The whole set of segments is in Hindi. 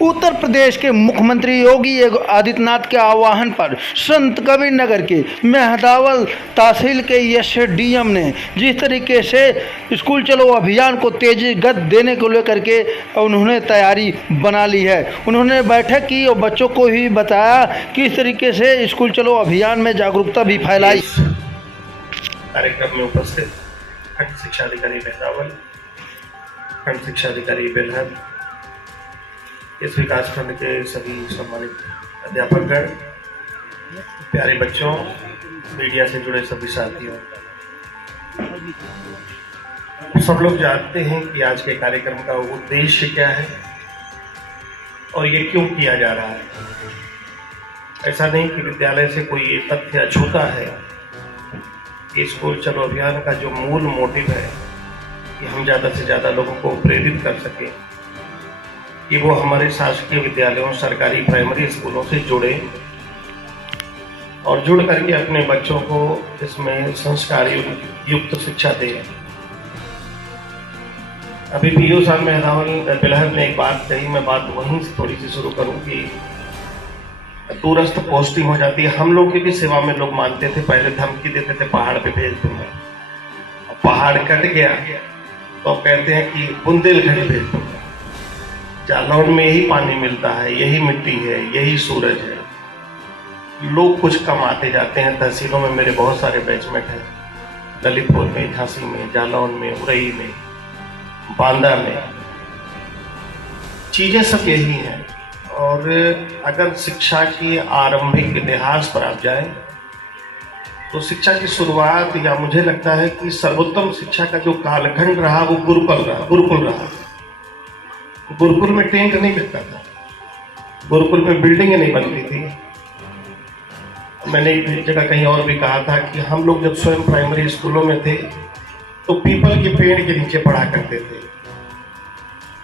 उत्तर प्रदेश के मुख्यमंत्री योगी आदित्यनाथ के आह्वान पर संत कबीर नगर के मेहदावल तहसील के एसडीएम ने जिस तरीके से स्कूल चलो अभियान को तेजी गति देने को लेकर के उन्होंने तैयारी बना ली है। उन्होंने बैठक की और बच्चों को भी बताया कि इस तरीके से स्कूल चलो अभियान में जागरूकता भी फैलाई। कार्यक्रम में उपस्थित खंड शिक्षा अधिकारी मेहदावल, खंड शिक्षा अधिकारी बेलहर, इस विकास खंड के सभी सम्मानित अध्यापकगण, प्यारे बच्चों, मीडिया से जुड़े सभी साथियों, सब लोग जानते हैं कि आज के कार्यक्रम का उद्देश्य क्या है और ये क्यों किया जा रहा है। ऐसा नहीं कि विद्यालय से कोई ये तथ्य अछूता है कि स्कूल चलो अभियान का जो मूल मोटिव है कि हम ज़्यादा से ज़्यादा लोगों को प्रेरित कर सकें कि वो हमारे शासकीय विद्यालयों, सरकारी प्राइमरी स्कूलों से जुड़े और जुड़ करके अपने बच्चों को इसमें संस्कार युक्त शिक्षा दें। अभी पीओ साहब मेहदावल बेलहर ने एक बात कही, मैं बात वहीं से थोड़ी सी शुरू करूं कि दूरस्थ पोस्टिंग हो जाती है। हम लोग की भी सेवा में लोग मानते थे, पहले धमकी देते थे पहाड़ पे भेज दूंगा, पहाड़ कट गया तो कहते हैं कि बुंदेलखंड भेज दूंगा। जालौन में यही पानी मिलता है, यही मिट्टी है, यही सूरज है। लोग कुछ कम आते जाते हैं। तहसीलों में मेरे बहुत सारे बैचमेट हैं, ललितपुर में, झांसी में, जालौन में, उरई में, बांदा में, चीजें सब यही हैं। और अगर शिक्षा की आरंभिक इतिहास पर आप जाएं तो शिक्षा की शुरुआत, या मुझे लगता है कि सर्वोत्तम शिक्षा का जो कालखंड रहा वो गुरुकुल रहा। गुरुकुल में टेंट नहीं बिकता था, गुरुकुल में बिल्डिंगें नहीं बनती थी। मैंने एक जगह कहीं और भी कहा था कि हम लोग जब स्वयं प्राइमरी स्कूलों में थे तो पीपल के पेड़ के नीचे पढ़ा करते थे।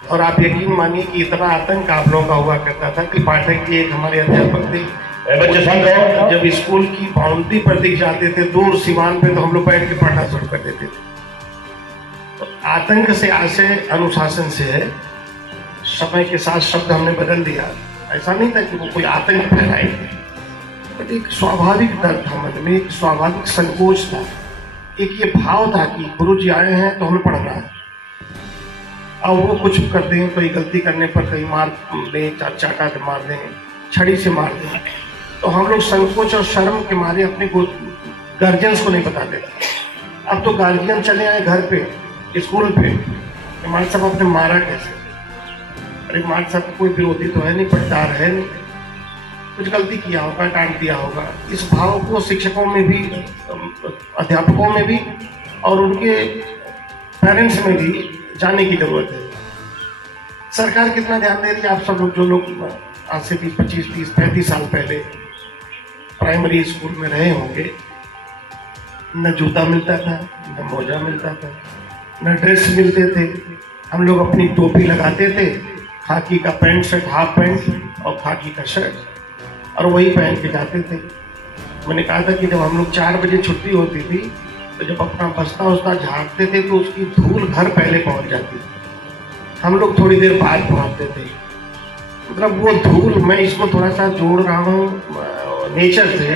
और आप यकीन मानिए कि इतना आतंक आप लोगों का हुआ करता था कि पाठक के एक हमारे अध्यापक थे, जब स्कूल की बाउंड्री पर दिख जाते थे दूर सिवान पे, तो हम लोग बैठ के पढ़ना शुरू कर देते थे। तो आतंक से आशय अनुशासन से है। समय के साथ शब्द हमने बदल दिया। ऐसा नहीं था कि वो कोई आतंक फैलाए, बट एक स्वाभाविक डर था मन में, एक स्वाभाविक संकोच था, एक ये भाव था कि गुरु जी आए हैं तो हमें पढ़ना है। और वो कुछ कर दें तो ये गलती करने पर कहीं मार दें, चाटा के मार दें, छड़ी से मार दें, तो हम लोग संकोच और शर्म के मारे अपने को गार्जियंस को नहीं बताते थे। अब तो गार्जियन चले आए घर पे, स्कूल पे, मार साहब आपने मारा कैसे? अरे मार साहब कोई विरोधी तो है नहीं, पट्टार है नहीं, कुछ गलती किया होगा, डांट दिया होगा। इस भाव को शिक्षकों में भी, अध्यापकों में भी और उनके पेरेंट्स में भी जानने की जरूरत है। सरकार कितना ध्यान दे रही है? आप सब लोग, जो लोग आज से 20, 25, 30, 35 साल पहले प्राइमरी स्कूल में रहे होंगे, न जूता मिलता था, न मोजा मिलता था, न ड्रेस मिलते थे। हम लोग अपनी टोपी लगाते थे, खाकी का पैंट शर्ट, हाफ पैंट और खाकी का शर्ट, और वही पहन के जाते थे। मैंने कहा था कि जब हम लोग 4 बजे छुट्टी होती थी तो जब अपना बस्ता उस्ता झाड़ते थे तो उसकी धूल घर पहले पहुंच जाती थी, हम लोग थोड़ी देर बाद पहुंचते थे। मतलब वो धूल, मैं इसको थोड़ा सा जोड़ रहा हूँ नेचर से,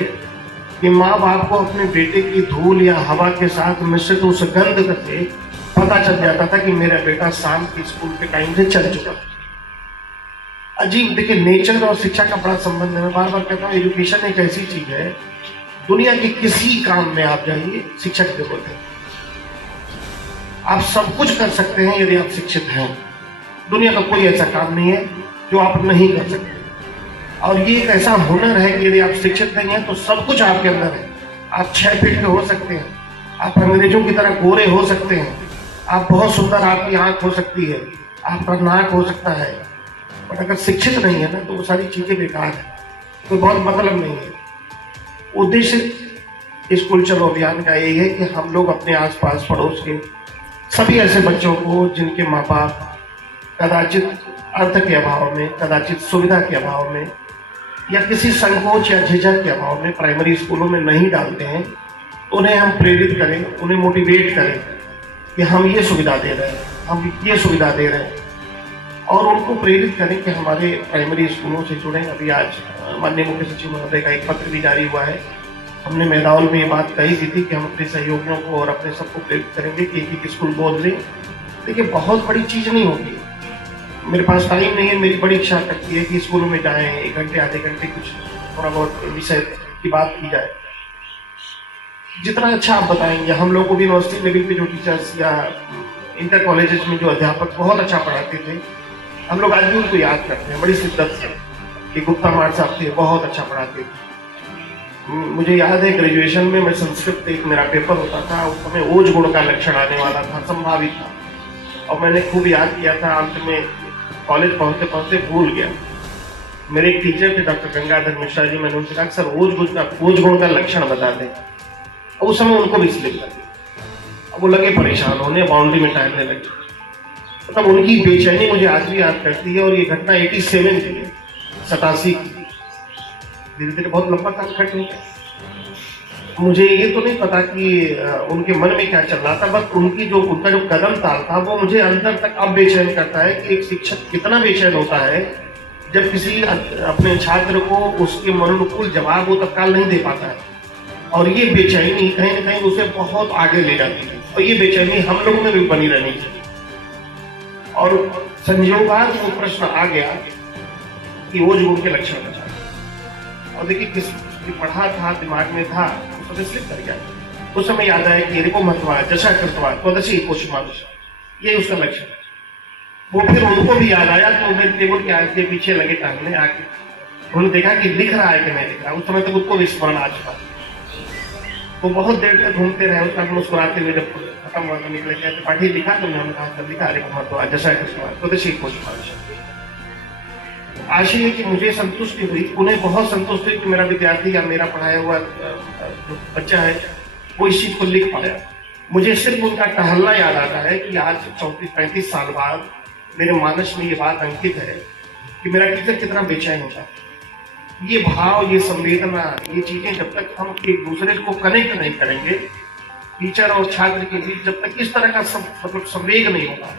कि माँ बाप को अपने बेटे की धूल या हवा के साथ मिश्रित उस गंध से पता चल जाता था कि मेरा बेटा शाम की स्कूल के टाइम से चल चुका। अजीब, देखिए, नेचर और शिक्षा का बड़ा संबंध है। मैं बार बार कहता हूँ, एजुकेशन एक ऐसी चीज है, दुनिया के किसी काम में आप जाइए, शिक्षा की जरूरत है। आप सब कुछ कर सकते हैं यदि आप शिक्षित हैं। दुनिया का कोई ऐसा काम नहीं है जो आप नहीं कर सकते। और ये एक ऐसा हुनर है कि यदि आप शिक्षित नहीं हैं तो सब कुछ आपके अंदर है। आप 6 फीट के हो सकते हैं, आप अंग्रेजों की तरह गोरे हो सकते हैं, आप बहुत सुंदर, आपकी आंख हो सकती है, आपका नाक हो सकता है, और अगर शिक्षित नहीं है ना तो वो सारी चीजें बेकार है, कोई बहुत मतलब नहीं है। उद्देश्य स्कूल चलो अभियान का यही है कि हम लोग अपने आसपास पड़ोस के सभी ऐसे बच्चों को जिनके माँ बाप कदाचित अर्थ के अभाव में, कदाचित सुविधा के अभाव में, या किसी संकोच या झिझक के अभाव में प्राइमरी स्कूलों में नहीं डालते हैं, उन्हें हम प्रेरित करें, उन्हें मोटिवेट करें कि हम ये सुविधा दे रहे हैं, हम ये सुविधा दे रहे हैं। और उनको प्रेरित करें कि हमारे प्राइमरी स्कूलों से जुड़ें। अभी आज माननीय मुख्य सचिव महोदय का एक पत्र भी जारी हुआ है। हमने मेदावल में ये बात कही थी कि हम अपने सहयोगियों को और अपने सबको प्रेरित करेंगे कि एक स्कूल गोद लें। देखिए, बहुत बड़ी चीज़ नहीं होगी, मेरे पास टाइम नहीं है, मेरी बड़ी इच्छा करती है कि स्कूलों में जाएं, 1 घंटे आधे घंटे कुछ थोड़ा बहुत विषय की बात की जाए। जितना अच्छा आप बताएंगे, हम लोग को भी यूनिवर्सिटी लेवल पे जो टीचर्स या इंटर कॉलेजेस में जो अध्यापक बहुत अच्छा पढ़ाते थे, हम लोग आज भी उनको याद करते हैं बड़ी शिद्दत से कि गुप्ता मार साहब थे, बहुत अच्छा पढ़ाते थे। मुझे याद है ग्रेजुएशन में मैं संस्कृत एक मेरा पेपर होता था, उस समय ओज गुण का लक्षण आने वाला था, संभावित था, और मैंने खूब याद किया था। अंत में कॉलेज पहुंचते पहुंचते भूल गया। मेरे एक टीचर थे डॉक्टर गंगाधर मिश्रा जी, मैंने उनसे कहा सर ओज गुण का लक्षण बता दें। उस समय उनको भी स्लिप लगी, अब वो लगे परेशान होने, बाउंड्री में टाइमने लगे। मतलब उनकी बेचैनी मुझे आज भी याद करती है। और ये घटना 87 की है, 87 की। धीरे धीरे बहुत लंबा काल खट हो गया। मुझे ये तो नहीं पता कि उनके मन में क्या चल रहा था, बस उनका जो कदम ताल था वो मुझे अंदर तक अब बेचैन करता है कि एक शिक्षक कितना बेचैन होता है जब किसी अपने छात्र को उसके मनोनुकूल जवाब वो तत्काल नहीं दे पाता है। और ये बेचैनी कहीं ना कहीं उसे बहुत आगे ले जाती है, और ये बेचैनी हम लोगों में भी बनी रहनी चाहिए। और संयोगात वो प्रश्न आ गया कि ओज गुण के लक्षण बचा, और देखिए किस पढ़ा था, दिमाग में था, उस समय स्लिप कर गया। उस समय याद आया कि रिपो महत्वा जशा कृतवा त्वदशी कोशमानुष, ये उसका लक्षण है। वो फिर उनको भी याद आया तो उन्हें टेबल के आगे पीछे लगे टांगने आके उन्होंने देखा कि लिख रहा है कि नहीं लिख रहा। उस समय तक उसको भी स्मरण आ चुका। वो बहुत देर तक घूमते रहे, उसका मुस्कुराते हुए जब खत्म हुआ तो निकले, कहते पाठी लिखा तुमने? हमने कहा लिखा, रिपो महत्वा जशा कृतवा त्वदशी कोशमानुष। आशय है कि मुझे संतुष्टि हुई, उन्हें बहुत संतुष्टि हुई कि मेरा विद्यार्थी या मेरा पढ़ाया हुआ जो बच्चा है वो इस चीज को लिख पाया। मुझे सिर्फ उनका टहलना याद आता है कि आज 34-35 साल बाद मेरे मानस में ये बात अंकित है कि मेरा टीचर कितना बेचैन होता है। ये भाव, ये संवेदना, ये चीजें जब तक हम एक दूसरे को कनेक्ट नहीं करेंगे टीचर और छात्र के बीच, जब तक इस तरह का मतलब संवेग नहीं होगा,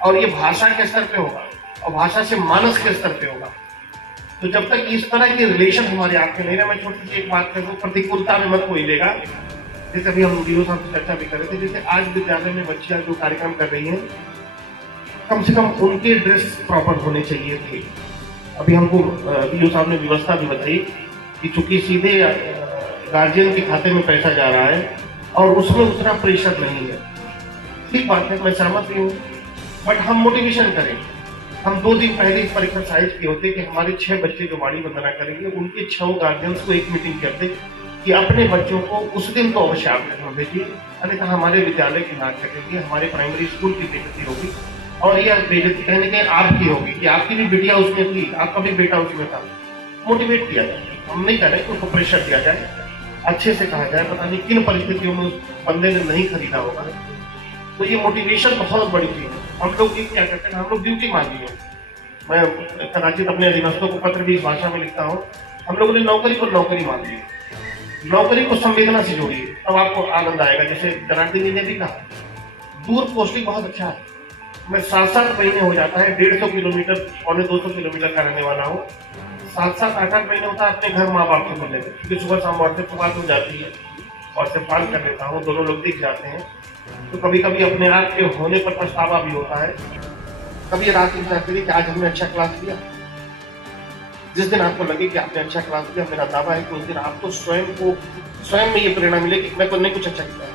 और ये भाषा के स्तर पे होगा और भाषा से मानस के स्तर पे होगा, तो जब तक इस तरह के रिलेशन हमारे आपके नहीं रहे। मैं छोटी सी एक बात करूँ, प्रतिकूलता में मत कोई लेगा। जैसे अभी हम वीडियो साहब से चर्चा भी कर रहे थे, जैसे आज विद्यालय में बच्चियां जो कार्यक्रम कर रही हैं, कम से कम उनके ड्रेस प्रॉपर होने चाहिए थे। अभी हमको वीडियो साहब ने व्यवस्था भी बताई कि चूंकि सीधे गार्जियन के खाते में पैसा जा रहा है और उसमें उतना प्रेशर नहीं है, ठीक बात है, मैं सहमत भी हूँ, बट हम मोटिवेशन करें। हम 2 दिन पहले इस पर एक्सरसाइज किए होते कि हमारे 6 बच्चे जो वाणी वंदना करेंगे, उनके 6 गार्जियंस को एक मीटिंग करते कि अपने बच्चों को उस दिन तो अवश्य आप भेजिए, अन्यथा हमारे विद्यालय की नाक कटेगी, हमारे प्राइमरी स्कूल की बेइज्जती होगी। और यह बेइज्जती कहीं ना कहीं आपकी होगी कि आपकी भी बिटिया उसमें थी, आपका भी बेटा उसमें था। मोटिवेट किया जाए, हम नहीं करें कि उसको प्रेशर दिया जाए, अच्छे से कहा जाए, पता नहीं किन परिस्थितियों में उस बंदे ने नहीं खरीदा होगा। तो ये मोटिवेशन बहुत बड़ी चीज है। हम लोग ये क्या करते हैं, हम लोग ड्यूटी मान लिए। मैं कदाचित अपने अधीनस्थों को पत्र भी इस भाषा में लिखता हूँ, हम लोगों ने नौकरी को नौकरी मान ली, नौकरी को संवेदना से जोड़िए, तब आपको आनंद आएगा। जैसे जनार्दन जी ने भी कहा, दूर पोस्टिंग बहुत अच्छा है। मैं 7-7 महीने हो जाता है, 150 किलोमीटर, 250 किलोमीटर का रहने वाला हूँ। 7-7, 8-8 महीने होता है अपने घर माँ बाप से मिलने में, क्योंकि सुबह शाम व्हाट्सएप बात हो जाती है, व्हाट्सएप कॉल कर लेता हूँ, दोनों लोग दिख जाते हैं। तो कभी कभी अपने आप के होने पर पछतावा भी होता है। कभी रात में चाहते थे कि आज हमने अच्छा क्लास दिया। जिस दिन आपको लगे कि आपने अच्छा क्लास दिया, मेरा दावा है कि उस दिन आपको स्वयं में ये प्रेरणा मिले कि मैं कुछ अच्छा किया।